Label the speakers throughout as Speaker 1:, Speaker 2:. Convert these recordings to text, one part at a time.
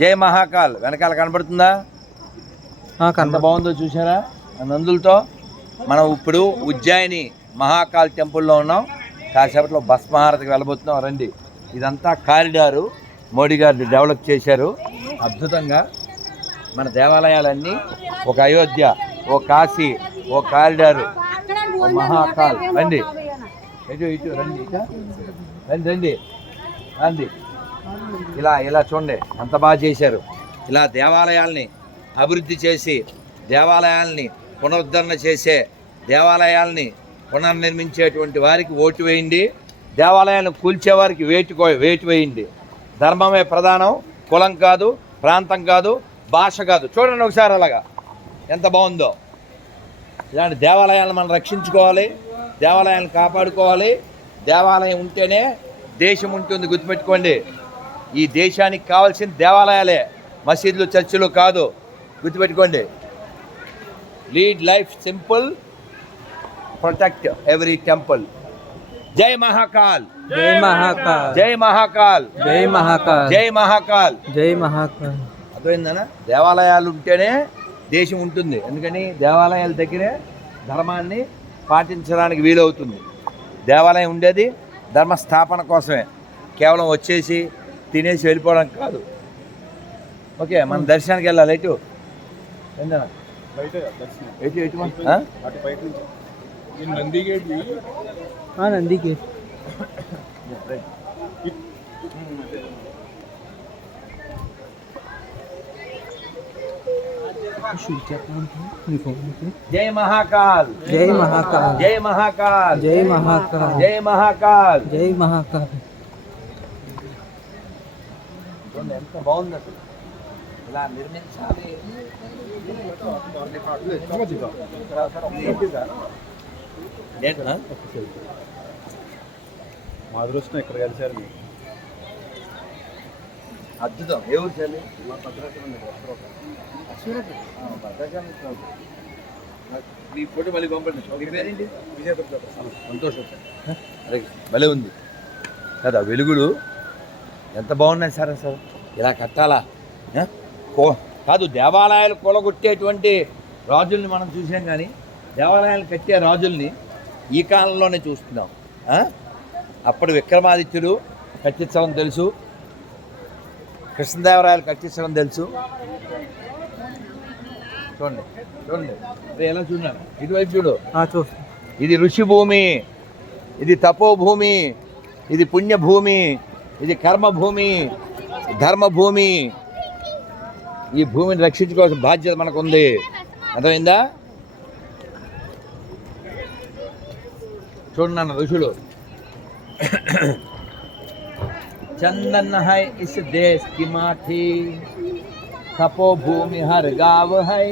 Speaker 1: జై మహాకాల్. వెనకాల కనబడుతుందా?
Speaker 2: కనబడు
Speaker 1: బాగుందో చూసారా నందులతో మనం ఇప్పుడు ఉజ్జాయిని మహాకాల్ టెంపుల్లో ఉన్నాం. కాసేపట్లో భస్మహారతికి వెళ్ళబోతున్నాం. రండి. ఇదంతా కారిడారు. మోడీ గారు డెవలప్ చేశారు. అద్భుతంగా. మన దేవాలయాలన్నీ ఒక అయోధ్య ఓ కాశీ ఓ కారిడారు ఓ మహాకాల్. రండి. ఇటు ఇటు రండి. రండి రండి. రండి. ఇలా ఇలా చూడండి ఎంత బాగా చేశారు. ఇలా దేవాలయాల్ని అభివృద్ధి చేసి దేవాలయాల్ని పునరుద్ధరణ చేసే దేవాలయాల్ని పునర్నిర్మించేటువంటి వారికి ఓటు వేయండి. దేవాలయాన్ని కూల్చేవారికి వేటు వేటు వేయండి. ధర్మమే ప్రధానం కులం కాదు ప్రాంతం కాదు భాష కాదు. చూడండి ఒకసారి అలాగా ఎంత బాగుందో. ఇలాంటి దేవాలయాలను మనం రక్షించుకోవాలి దేవాలయాలను కాపాడుకోవాలి. దేవాలయం ఉంటేనే దేశం ఉంటుంది గుర్తుపెట్టుకోండి. ఈ దేశానికి కావాల్సిన దేవాలయాలే. మసీదులు చర్చిలు కాదు. గుర్తుపెట్టుకోండి. Lead life simple protect every temple. జై మహాకాల్.
Speaker 2: జై మహాకాల్.
Speaker 1: జై మహాకాల్.
Speaker 2: జై మహాకాల్.
Speaker 1: జై మహాకాల్.
Speaker 2: జై మహాకాల్.
Speaker 1: అర్థమైందనా? దేవాలయాలు ఉంటేనే దేశం ఉంటుంది. ఎందుకని? దేవాలయాల దగ్గరే ధర్మాన్ని పాటించడానికి వీలవుతుంది. దేవాలయం ఉండేది ధర్మ స్థాపన కోసమే. కేవలం వచ్చేసి తినేసి వెళ్ళిపోవడం కాదు. ఓకే మనం దర్శనానికి వెళ్ళాలి. ఎటు? ఎటు ఎటు? ఆ,
Speaker 2: నందికి
Speaker 1: జై మహాకాల్.
Speaker 2: జై మహాకాల్.
Speaker 1: జై మహాకాల్.
Speaker 2: జై మహాకాల్.
Speaker 1: జై మహాకాల్.
Speaker 2: జై మహాకాల్.
Speaker 1: చూడండి ఎంత బాగుంది అసలు. ఇలా నిర్మించాలి. ఏంటా?
Speaker 3: మా అదృష్టం ఇక్కడ కలిశారు. మీరు
Speaker 1: అద్భుతం. ఏ ఊరు చెల్లి ఆ, భద్రాచలం వస్తుంది. మీ ఫోటో మళ్ళీ పంపండి. మీ సంతోషం సార్. అరే భలే ఉంది. కదా వెలుగులు ఎంత బాగున్నాయి సార్ అసలు? ఇలా కట్టాలా? కో కాదు దేవాలయాలు కూలగొట్టేటువంటి రాజుల్ని మనం చూసాం కానీ దేవాలయాలు కట్టే రాజుల్ని ఈ కాలంలోనే చూస్తున్నాం? అప్పుడు విక్రమాదిత్యుడు కట్టించడం తెలుసు. కృష్ణదేవరాయలు కట్టించడం తెలుసు. చూడండి చూడండి. ఎలా చూడాలి ఇటువైపు చూడు. ఇది ఋషి భూమి ఇది తపోభూమి ఇది పుణ్యభూమి ఇది కర్మభూమి ధర్మభూమి ఈ భూమిని రక్షించుకోవాల్సిన బాధ్యత మనకుంది అర్థమైందా చూడండి అన్న ఋషులు चंदन है इस देश की माटी तपोभूमि हर गांव है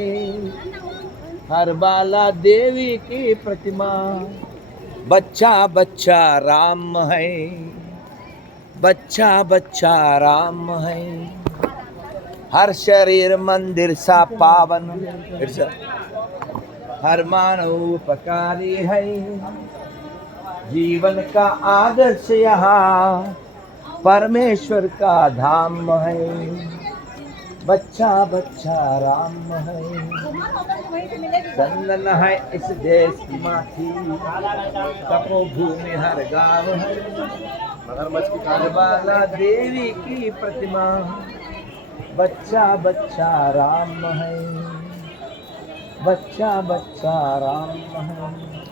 Speaker 1: हर बाला देवी की प्रतिमा बच्चा बच्चा राम है बच्चा बच्चा राम है। हर शरीर मंदिर सा पावन। हर मानव उपकारी है। जीवन का आदर्श यहाँ परमेश्वर का धाम है। बच्चा बच्चा राम है। चंदन है इस देश की माथी। तपो भूमि हर गाँव है। खाने देवी की प्रतिमा। बच्चा बच्चा राम है। बच्चा बच्चा राम है।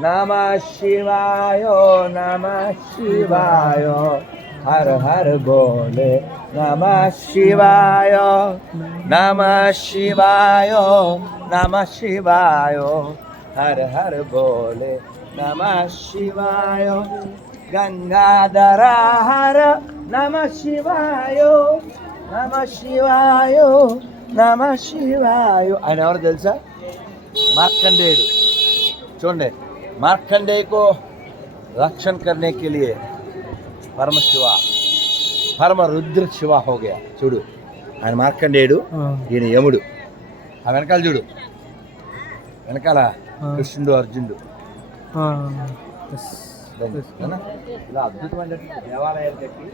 Speaker 1: नमः शिवाय नमः शिवाय, हर हर बोले। नमः शिवाय नमः शिवाय नमः शिवाय, हर हर बोले। नमः शिवाय गंगाधरा हर नमः शिवाय नमः शिवाय नमः शिवाय ఆయన ఎవరు తెలుసా మార్కండేయుడు చూడండి मार्कंडेय को रक्षण करने के लिए परम शिवा పరమ రుద్ర శివ హో గయా చూడు ఆయన మార్కండేయుడు
Speaker 2: ఆ,
Speaker 1: ఈయన యముడు ఆ వెనకాల చూడు వెనకాల
Speaker 2: ఆ.
Speaker 1: కృష్ణుడు అర్జునుడు ఇలా అద్భుతమైన దేవాలయాలు కట్టి?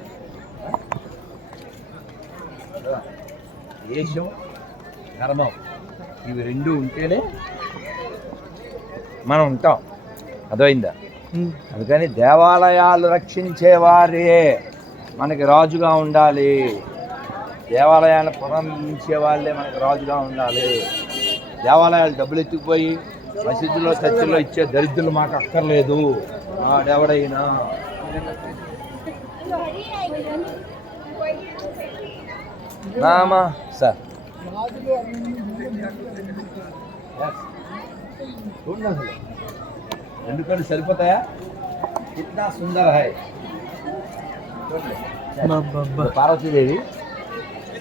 Speaker 1: దేశం ధర్మం ఇవి రెండు ఉంటేనే మనం ఉంటాం.
Speaker 2: ఉమ్.
Speaker 1: అందుకని దేవాలయాలు రక్షించేవారే. మనకి రాజుగా ఉండాలి. దేవాలయాలను పునర్మించే వాళ్ళే మనకి రాజుగా ఉండాలి. దేవాలయాలు డబ్బులు ఎత్తుకుపోయి మసీదులో చర్చిలో ఇచ్చే దరిద్రులు మాకు అక్కర్లేదు. వాడెవడైనా నామా సార్. చూడండి రెండు కళ్ళు సరిపోతాయా? కిतना సుందర హై. చూడండి.
Speaker 2: అబ్బబ్బా.
Speaker 1: పార్వతీదేవి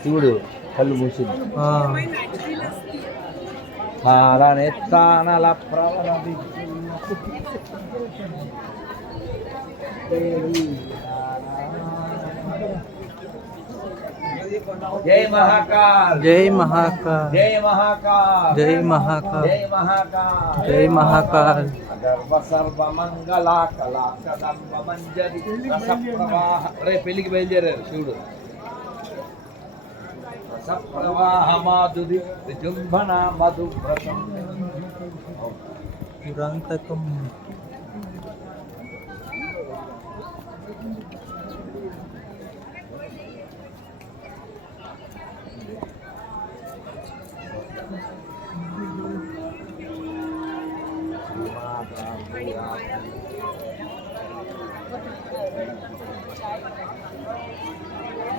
Speaker 1: శివుడు కళ్ళు మూసింది.
Speaker 2: ఆ.
Speaker 1: తాళనెత్తానల ప్రవర జై మహాకాల్.
Speaker 2: జై మహాకాల్.
Speaker 1: జై మహాకాల్.
Speaker 2: జై మహాకాల్.
Speaker 1: జై మహాకాల్.
Speaker 2: జై మహాకాల్
Speaker 1: గర్వ సర్వ మంగళ కళా కదంబ మంజరి రస ప్రవాహ రే పెళ్ళికి బయలుదేరారు శివుడు రస ప్రవాహ మాధురి విజృంభణ మధువ్రతం
Speaker 2: పురాంతకం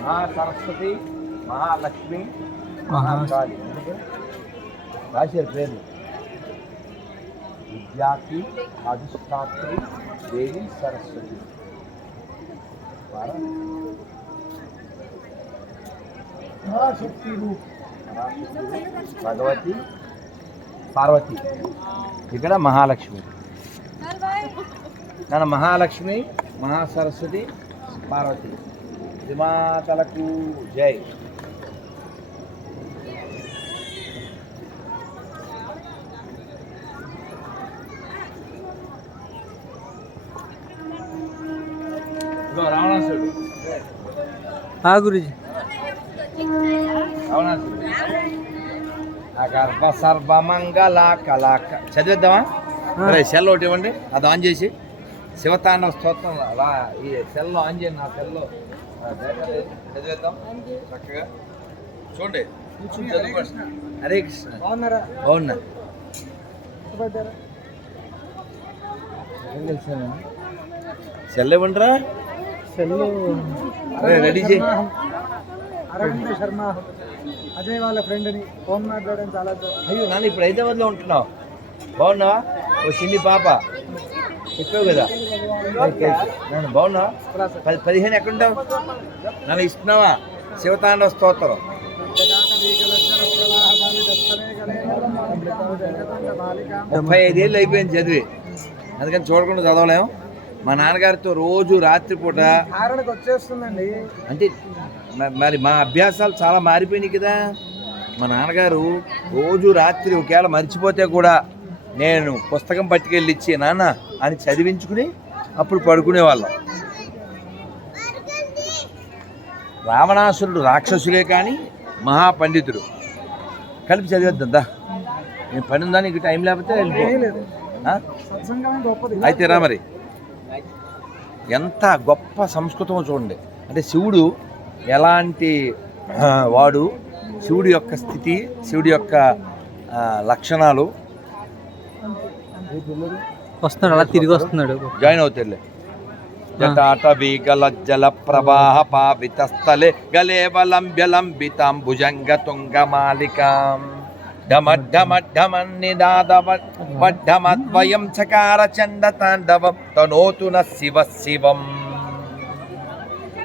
Speaker 1: మహా సరస్వతి మహాలక్ష్మి
Speaker 2: మహా-
Speaker 1: మహాకాళి. రాశారు పేరు విద్యాకి అధిష్టాత్రి దేవి సరస్వతి? పరాశక్తి. భగవతి పార్వతి. ఇక్కడ మహాలక్ష్మి. నన్ను మహాలక్ష్మి మహాసరస్వతి పార్వతి. త్రిమాతలకు జై. గర్భ కళాక. చదివేద్దామా? రే సెల్ ఒకటి ఇవ్వండి. అది ఆన్ చేసి. శివతాండవ స్తోత్రం అలా ఈ సెల్లో ఆన్ చేయండి నా సెల్లో. చదివేద్దాం. చక్కగా. చూడండి. హరే కృష్ణ.
Speaker 2: బాగున్నారా?
Speaker 1: బాగున్నా. సెల్ ఇవ్వండిరా. అరే రెడీ చేయి.
Speaker 2: అరవింద శర్మ. అజయ్ వాళ్ళ ఫ్రెండ్ని ఫోన్ మాట్లాడడం చాలా
Speaker 1: అయ్యో నాన్న ఇప్పుడు హైదరాబాద్లో ఉంటున్నావు. బాగున్నావా? ఓ చిన్ని పాప. చెప్పావు కదా. నాన్న బాగున్నావా? పది పదిహేను ఎక్కడుంటావు? నన్ను ఇస్తున్నావా? శివతాండవ స్తోత్రం. ముప్పై ఐదేళ్ళు అయిపోయింది చదివి. అందుకని చూడకుండా చదవలేము. మా నాన్నగారితో రోజు రాత్రిపూట
Speaker 2: ఆరణకు వచ్చేస్తుందండి.
Speaker 1: అంటే మరి మా అభ్యాసాలు చాలా మారిపోయినాయి కదా. మా నాన్నగారు రోజు రాత్రి ఒకవేళ మర్చిపోతే కూడా నేను పుస్తకం పట్టుకెళ్ళి ఇచ్చి నాన్న అని చదివించుకుని అప్పుడు పడుకునేవాళ్ళం. రావణాసురుడు రాక్షసులే కానీ మహాపండితుడు. కలిపి చదివేద్దాం నేను పని ఉందా నీకు టైం లేకపోతే వెళ్ళిపో. అయితే రా మరి. ఎంత గొప్ప సంస్కృతం చూడండి. అంటే శివుడు ఎలాంటి వాడు శివుడి యొక్క స్థితి శివుడి యొక్క లక్షణాలు.
Speaker 2: వస్తున్నాడు అలా తిరిగి వస్తున్నాడు.
Speaker 1: జాయిన్ అవుతారులే జటాటవీ గల జల ప్రవాహ పావిత స్థలే గలేవలంబ్యలంబితాం భుజంగ తుంగ మాలికాం ఢమఢమఢమన్నిదాదవడ్ఢమద్వయం చకార చండ తాండవం తనోతు న శివ శివం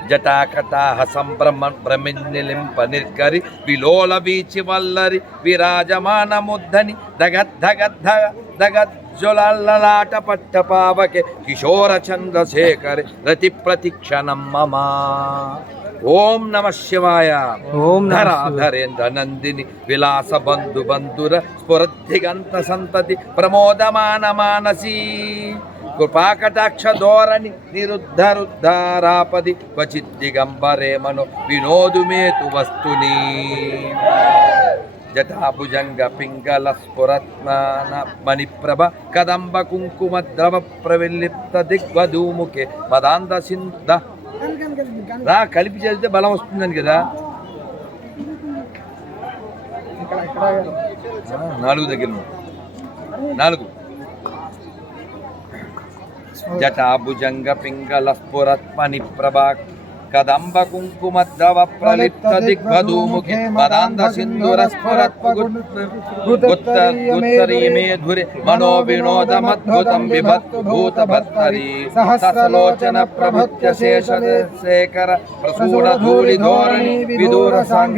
Speaker 1: జటాకటాహ సంభ్రమ భ్రమిన్నిలింప నిర్కరి విలోల వీచి వల్లరి విరాజమాన దగద్ధగద్ధ దగద్ దగద్ జ్వలల్లలాట పట్ట పావకే కిశోర చంద్రశేఖరి రతి ప్రతిక్షణం మమా ఓం నమ శివాయ.
Speaker 4: ఓం
Speaker 1: ధరాధరేంద్ర నందిని విలాస బంధు బంధుర స్ఫురద్దిగంత సంతతి ప్రమోదమాన మానసీ. కృపాకటాక్ష ధోరణి నిరుద్ధరుద్ధారాపది క్వచిత్ దిగంబరే మను వినోదుమేతు వస్తుని. జటాభుజంగ పింగళ స్ఫురత్మాన మణిప్రభ కదంబ కుంకుమ ద్రవ ప్రవిలిప్త దిగ్వధూముఖే మదాంద సింధ రా కలిపి చేస్తే బలం వస్తుందని కదా. నాలుగు దగ్గర నాలుగు. జటాభుజంగ పింగళస్ఫురత్మని ప్రభాక్ कदंब कुंकुम दव प्रलिप्त दिग्भदु मुखि सिंधुर स्फुरत् मनो विनोद मद्भुतम विभत् भूत भत्तरी सहस्रलोचन प्रभत्य शेष शेखर प्रसूर धूलि धोरणी विदूर सांग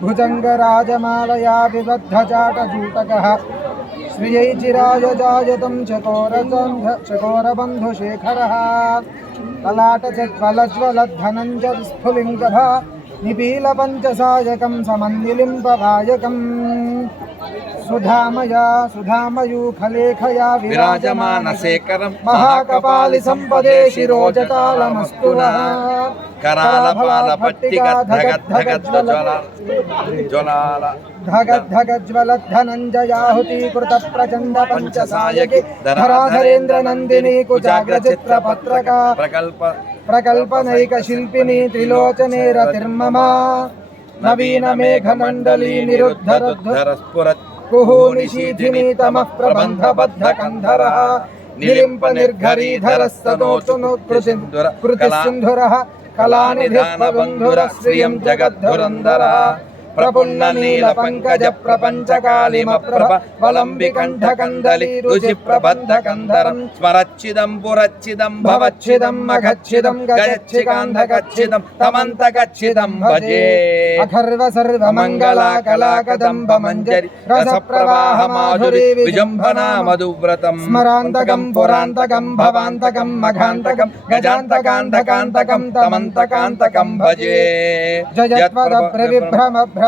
Speaker 1: भुजंग राजमालया
Speaker 2: विबद्ध जाट जायतम चकोर चकोर बंधु शेखर ललाटचज्वलज्वलद्धनञ्जस्फुलिङ्गभा निपीलपञ्चसायकं समन्निलिम्बभाजकम् सुधामया सुधामयूखलेखया विराजमानशेखरं महाकपालिसम्पदे शिरोजतालमस्तु धगद्धगज्वलद्धनञ्जयाहुति कृतप्रचण्डपञ्चसायकि धराधरेन्द्रनन्दिनी कुजाग्रचित्रपत्रका।
Speaker 1: प्रकल्प
Speaker 2: प्रकल्पनैकशिल्पिनी त्रिलोचने रतिर्ममा
Speaker 1: नवीनमेघमण्डली
Speaker 2: निरुद्धरुद्धरस्फुरत् कुहूनिशीथिनी तमः प्रबन्धबद्धकन्धरः निलिम्पनिर्घरीधरः सदोचुनुकृतिसिन्धुरः कलानिधिः बन्धुरः श्रियं जगद्धुरन्धरः ప్రపున్న నీల పంకజ ప్రపంచకాళిమ ప్రభ వలంబి కంఠ కందలి రుచి ప్రబద్ధ కందరం.
Speaker 1: స్మరచ్చిదం పురచ్చిదం భవచ్చిదం మగచ్చిదం గయచ్చి కాంధ గచ్చిదం తమంత గచ్చిదం భజే.
Speaker 2: అఖర్వ సర్వ మంగళా కళాకదంబ మంజరి రస ప్రవాహ మాధురి
Speaker 1: విజంభనా మధువ్రతం.
Speaker 2: స్మరాంతకం పురాంతకం భవాంతకం మఘాంతకం గజాంతకాంతకాంతకం తమంతకాంతకం
Speaker 1: భజే.
Speaker 2: జయత్వర ప్రవిభ్రమ భ్రమ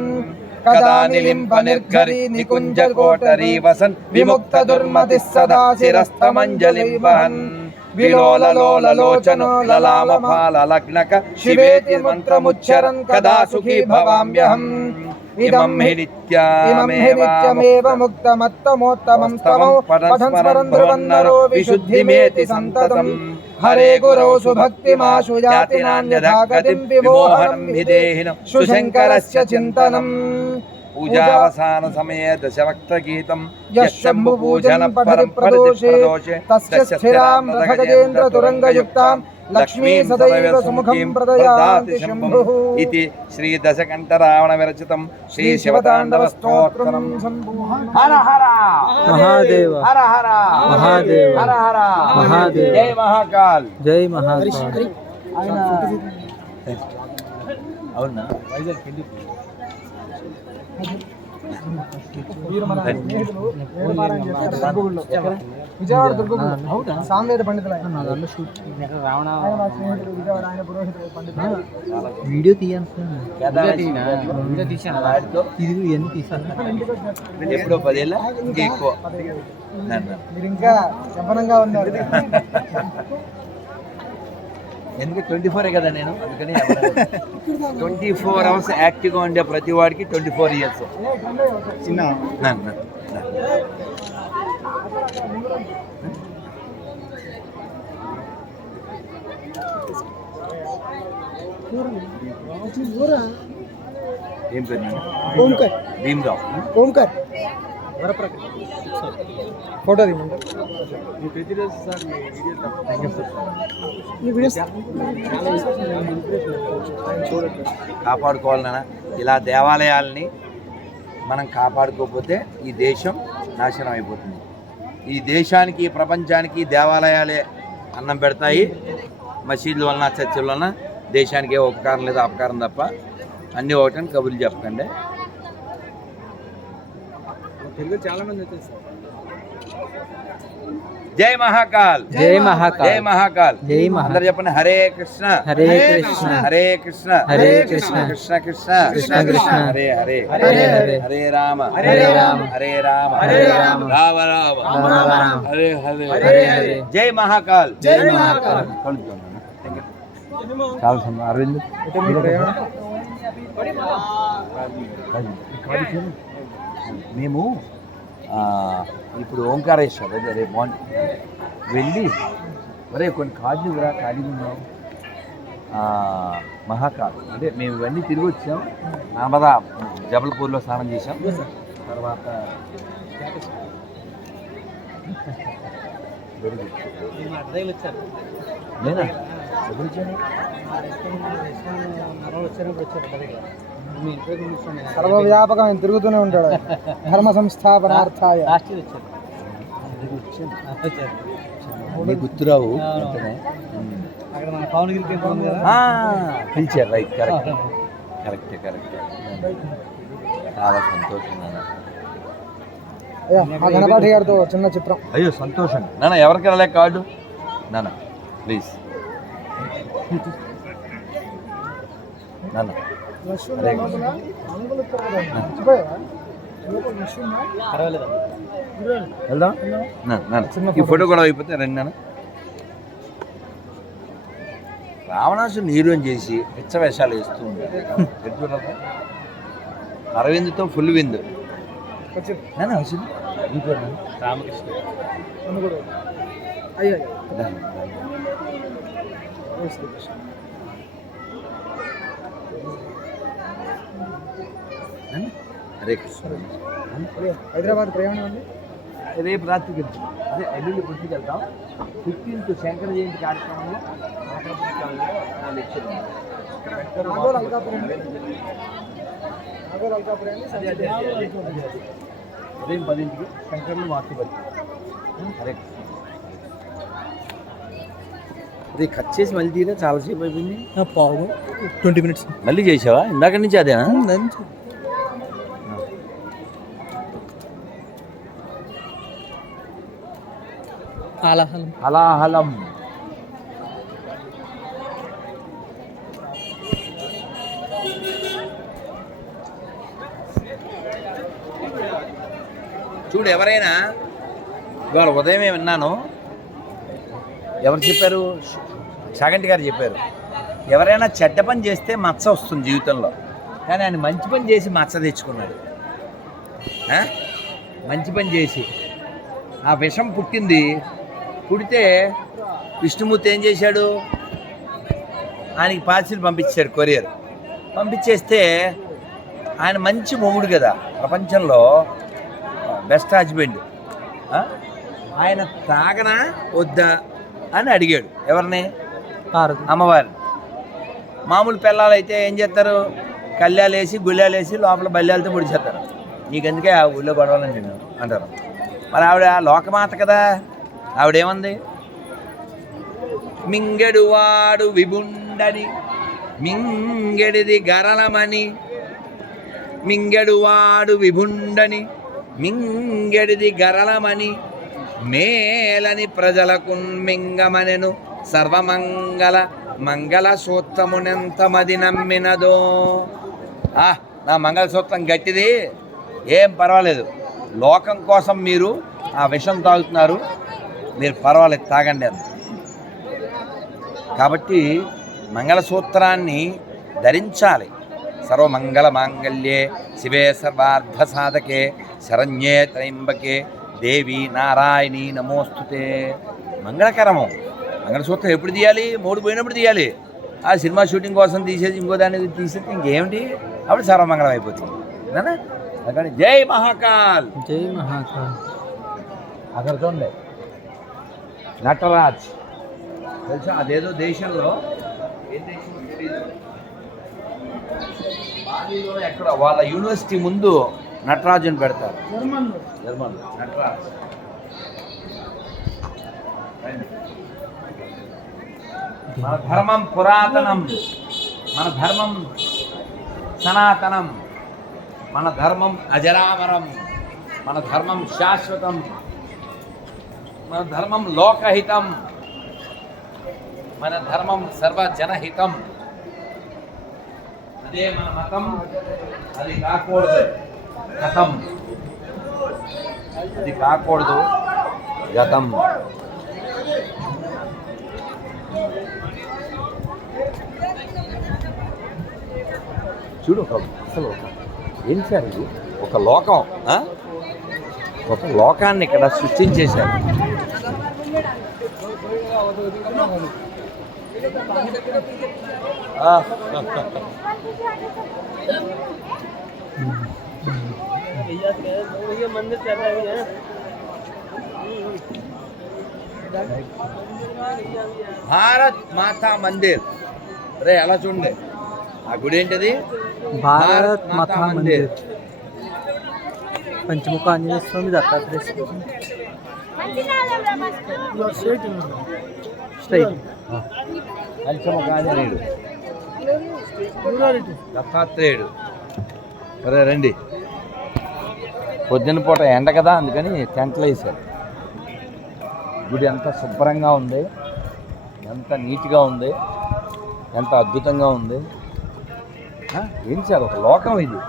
Speaker 1: కదా నిలింప నిర్ఘరి నికుంజ కోటరీ వసన్ విముక్త దుర్మతి సదా శిరస్తమంజలిం వహన్ విలోలలోలలోచనో లలామ ఫాల లగ్నక శివేతి మంత్రముచ్చరన్ కదా సుఖీ భవామ్యహం. ఇమం హి
Speaker 2: నిత్యమేవ ముక్తమత్తమోత్తమం స్తమౌ. పఠన్ స్మరన్ ధ్రువన్నరో విశుద్ధిమేతి సంతతం. హరే గురౌ సుభక్తిమాశు యాతి నాన్యథా గతిం విమోహనం విదేహినం సుశంకరస్య చింతనం
Speaker 1: పూజావసాన సమయే దశవక్త గీతం
Speaker 2: యశంభు పూజనం పఠతి ప్రదోషే తస్య స్థిరాం రథగజేంద్ర తురంగయుక్తాం లక్ష్మీ సదైవ సుముఖం ప్రదయాతి శంభుః
Speaker 1: ఇది శ్రీ దశకంఠ రావణ విరచితం శ్రీ శివతాండవ స్తోత్రం హర హర
Speaker 4: మహాదేవ
Speaker 1: హర హర
Speaker 4: మహాదేవ
Speaker 1: హర హర
Speaker 4: మహాదేవ
Speaker 1: జై మహాకాల్
Speaker 4: జై మహాకాల్
Speaker 1: అవునా?
Speaker 2: విజయవాడ దుర్గగుడిలో సామవేద పండితులు ఆయన. విజయవాడ పండితుడు
Speaker 4: వీడియో తీయాలి
Speaker 1: వాటితో?
Speaker 4: ఇది ఎన్ని తీసాను
Speaker 1: ఎప్పుడో పదేళ్ళ? ఇంకా ఎక్కువ.
Speaker 2: మీరు ఇంకా చెప్పనంగా ఉన్నారు.
Speaker 1: ఎందుకు? ట్వంటీ ఫోరే కదా నేను. అందుకని ట్వంటీ ఫోర్ అవర్స్ యాక్టివ్గా ఉండే ప్రతి వాడికి ట్వంటీ ఫోర్ ఇయర్స్.
Speaker 3: చిన్న
Speaker 1: నన్ను. ఏం పేరు?
Speaker 2: ఓంకర్.
Speaker 1: భీమ్రావ్.
Speaker 2: ఓంకర్. ఫోటో తీయమంటారు.
Speaker 3: మీ ప్రతిరోజు సార్ మీ వీడియో
Speaker 2: ఈ వీడియోస్
Speaker 1: కాపాడుకోవాలి నాన్న. ఇలా దేవాలయాల్ని మనం కాపాడుకోకపోతే ఈ దేశం నాశనం అయిపోతుంది. ఈ దేశానికి ప్రపంచానికి దేవాలయాలే అన్నం పెడతాయి. మసీదుల వలన చర్చల వలన దేశానికి ఏ ఉపకారం లేదు అపకారం తప్ప అన్నీ ఒకటని కబుర్లు చెప్పకండి.
Speaker 3: తెలుగు చాలా మంది వచ్చారు సార్
Speaker 1: జై మహాకాల్
Speaker 4: జై మహాకాల్.
Speaker 1: జై మహాకాల్
Speaker 4: జై మహాకాల్.
Speaker 1: అందరు చెప్పండి హరే కృష్ణ
Speaker 4: హరే కృష్ణ
Speaker 1: హరే కృష్ణ
Speaker 4: హరే కృష్ణ.
Speaker 1: కృష్ణ కృష్ణ
Speaker 4: కృష్ణ కృష్ణ.
Speaker 1: హరే హరే
Speaker 4: హరే హరే.
Speaker 1: హరే రామ
Speaker 4: హరే రామ.
Speaker 1: హరే రామ
Speaker 4: హరే రామ.
Speaker 1: రామ రామ
Speaker 4: రామ రామ.
Speaker 1: హరే హరే
Speaker 4: హరే హరే.
Speaker 1: జై మహాకాల్
Speaker 4: జై మహాకాల్.
Speaker 1: కలుద్దాం నాన్న. చాలా సంతోషం. అరవింద్ మేము ఆ, ఇప్పుడు ఓంకారేశ్వర్ అదే రేపు మార్నింగ్ వెళ్ళి మరే కొన్ని కార్డులు కూడా ఖాళీ ఉన్నాం అంటే మేము ఇవన్నీ తిరిగి వచ్చాం నామదా జబల్పూర్లో స్నానం చేసాం తర్వాత నేనా ఎప్పుడు వచ్చాను
Speaker 2: సర్వవ్యాపకం తిరుగుతూనే ఉంటాడు. ధర్మ సంస్థాపనార్థాయ.
Speaker 1: గుర్తురావు? పిలిచారు. Right correct. Correct correct. చాలా సంతోషం
Speaker 2: గణపాఠి గారితో చిన్న చిత్రం.
Speaker 1: అయ్యో సంతోషం. నాన్న ఎవరికి వెళ్ళలే కార్డు? నాన్న ప్లీజ్. నాన్న. వెళ్దాం? ఈ ఫోటో కూడా అయిపోతే రండి నాన్న. రావణాసుని హీరోని చేసి పిచ్చ వేషాలు వేస్తూ చూడాలి అరవింద్తో ఫుల్ విందు.
Speaker 2: వచ్చింది.
Speaker 3: రామకృష్ణ.
Speaker 2: అయ్యా
Speaker 1: హరే కృష్ణ.
Speaker 2: హైదరాబాద్ ప్రయాణం అండి?
Speaker 1: రేపు రాత్రికి వెళ్తాం. అదే ఎల్లుండి పుట్టికి వెళ్తాం. ఫిఫ్టీన్త్ శంకర జయంతి కార్యక్రమంలో లెక్చర్. ఉదయం పదింటికి శంకర్లు మార్చుబడి హరే కృష్ణ. అది కట్ చేసి మళ్ళీ తీరా చాలాసేపు అయిపోయింది.
Speaker 4: పావు ట్వంటీ మినిట్స్.
Speaker 1: మళ్ళీ చేసావా? ఇందాక నుంచి అదేనా?
Speaker 4: హలాహలం.
Speaker 1: హలాహలం. చూడు ఎవరైనా ఇవాళ ఉదయం విన్నాను. ఎవరు చెప్పారు? సాగంటి గారు చెప్పారు. ఎవరైనా చెడ్డ పని చేస్తే మచ్చ వస్తుంది జీవితంలో. కానీ ఆయన మంచి పని చేసి మచ్చ తెచ్చుకున్నాడు. మంచి పని చేసి. ఆ విషం పుట్టింది పుడితే విష్ణుమూర్తి ఏం చేశాడు? ఆయనకి పార్సిల్ పంపించాడు కొరియర్. పంపించేస్తే ఆయన మంచి మొగుడు కదా ప్రపంచంలో బెస్ట్ హస్బెండ్. ఆయన తాగనా వద్దా అని అడిగాడు. ఎవరిని? అమ్మవారిని. మామూలు పిల్లలు అయితే ఏం చేస్తారు? కళ్యాలు వేసి గుళ్ళాలు వేసి లోపల బల్యాలతో పొడిచేస్తారు. నీకెందుకే ఆ ఊళ్ళో గొడవలని నేను అంటారు? మరి ఆవిడ లోకమాత కదా. ఆవిడేమంది? మింగెడువాడు విభుండని మింగెడిది గరళమని మింగెడువాడు విభుండని మింగెడిది గరళమని మేలని ప్రజలకు మింగమనెను సర్వమంగళ మంగళ సూత్రమునెంత మది నమ్మినదో. ఆ, నా మంగళసూత్రం గట్టిది. ఏం పర్వాలేదు. లోకం కోసం మీరు ఆ విషం తాగుతున్నారు. మీరు పర్వాలేదు తాగండి అది కాబట్టి మంగళసూత్రాన్ని ధరించాలి. సర్వమంగళ మాంగళ్యే శివే సర్వార్థ సాధకే శరణ్యే త్రయంబకే దేవి నారాయణి నమోస్తుతే. మంగళకరము. మంగళసూత్రం ఎప్పుడు తీయాలి? మూడు పోయినప్పుడు తీయాలి. ఆ సినిమా షూటింగ్ కోసం తీసేసి ఇంకో దాన్ని తీసేస్తే ఇంకేమిటి? అప్పుడు సర్వమంగళం అయిపోతుంది. అక్కడ జై మహాకాల్.
Speaker 4: జై మహాకాల్.
Speaker 1: అక్కడ చూడండి. నటరాజ్. తెలుసా? అదేదో దేశంలో ఏ దేశం. బాలీలో ఎక్కడ? వాళ్ళ యూనివర్సిటీ ముందు నటరాజ్ అని పెడతారు జర్మన్ నటరాజ్. మన ధర్మం పురాతనం. మన ధర్మం సనాతనం. మన ధర్మం అజరామరం మన ధర్మం శాశ్వతం. మన ధర్మం లోకహితం. మన ధర్మం సర్వజనహితం. అదే మన మతం. అది కాకూడదు. గతం. అది కాకూడదు. గతం. చూడు ఒక అసలు ఒక ఏం సార్ ఇది? ఒక లోకం ఒక లోకాన్ని ఇక్కడ సృష్టించేశారు. భారత్ మాతా మందిర్ రే అలా చూడండి ఆ గుడి ఏంటది
Speaker 4: భారత్ మాతా మందిర్ పంచముఖ ఆంజనేయ స్వామి దత్తాత్రేయ స్వామి స్ట్రైట్
Speaker 1: దత్తాత్రేయుడు. సరే రండి. పొద్దున పూట ఎండ కదా అందుకని టెంట్లు వేసారు గుడి ఎంత శుభ్రంగా ఉంది ఎంత నీట్గా ఉంది ఎంత అద్భుతంగా ఉంది. ఏం సార్ ఒక లోకం ఇది.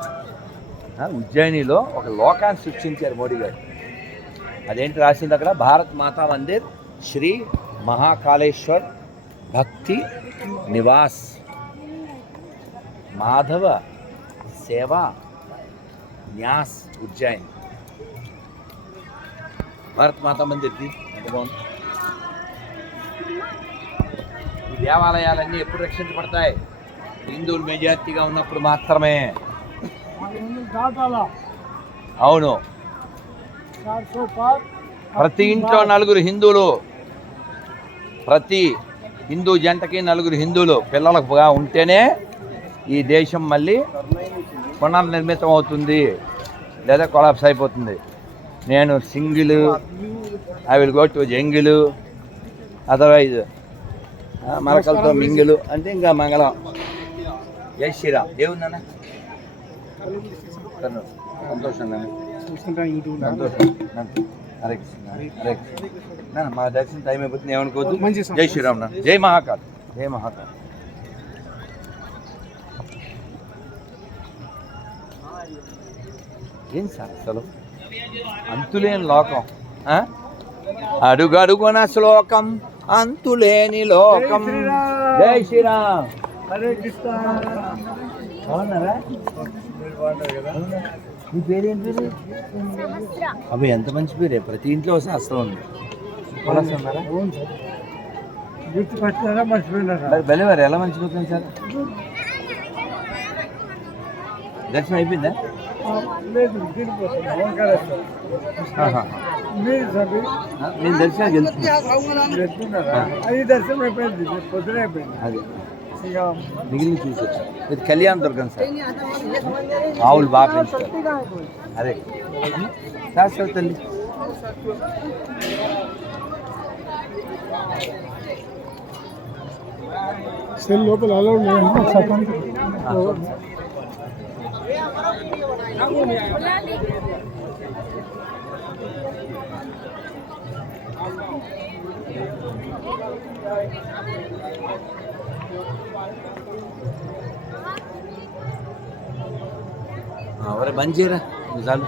Speaker 1: ఉజ్జయినిలో ఒక లోకాన్ని సృష్టించారు మోడీ గారు. అదేంటి రాసింది అక్కడ? భారత్ మాతా మందిర్ శ్రీ మహాకాళేశ్వర్ భక్తి నివాస్. మాధవ సేవా న్యాస్ ఉజ్జయిన్. భారత్ మాతా మందిర్ది ఎంత బాగుంది. ఈ దేవాలయాలన్నీ ఎప్పుడు రక్షించబడతాయి? హిందువులు మెజార్టీగా ఉన్నప్పుడు మాత్రమే. అవును. ప్రతి ఇంట్లో నలుగురు హిందువులు ప్రతి హిందూ జంటకి నలుగురు హిందువులు పిల్లలుగా ఉంటేనే ఈ దేశం మళ్ళీ పునర్నిర్మితం అవుతుంది లేదా కొలాప్స్ అయిపోతుంది. నేను single I will go to jungle otherwise మరకలతో మింగిలు అంటే ఇంకా మంగళం. జై శ్రీరామ్. ఏముందన్న? సంతోషం హరే కృష్ణ హరే కృష్ణ. నాన్న, మా దర్శనం టైం అయిపోతుంది ఏమనుకోవద్దు. జై శ్రీరామ్ జై మహాకాల్ జై మహాకాల్ ఏం సార్ అసలు? అంతులేని లోకం? అడుగడుగున శ్లోకం అంతులేని లోకం. జై శ్రీరామ్. బాగున్నారా? మీ పేరేంటి అవి ఎంత మంచి పేరే. ప్రతి ఇంట్లో వస్తే అస్తం ఉంది
Speaker 2: గుర్తుపట్టారా మర్చిపోయినారా?
Speaker 1: మరి బెలవారు ఎలా మంచిపోతుంది సార్? దర్శనం అయిపోయిందా?
Speaker 2: లేదు. మీరు
Speaker 1: ఆ, నేను
Speaker 2: అది దర్శనం అయిపోయింది పొద్దున అయిపోయింది.
Speaker 1: అది.
Speaker 2: ఇక
Speaker 1: మిగిలిన చూసి వచ్చాను ఇది కళ్యాణ్ దుర్గం సార్ ఆవులు బాగా పెంచుతారు అదే శాస్త్ర తల్లి
Speaker 2: సెల్ లోపల అలా ఉన్నాయి సెకండ్
Speaker 1: ఆ, చూడండి సార్.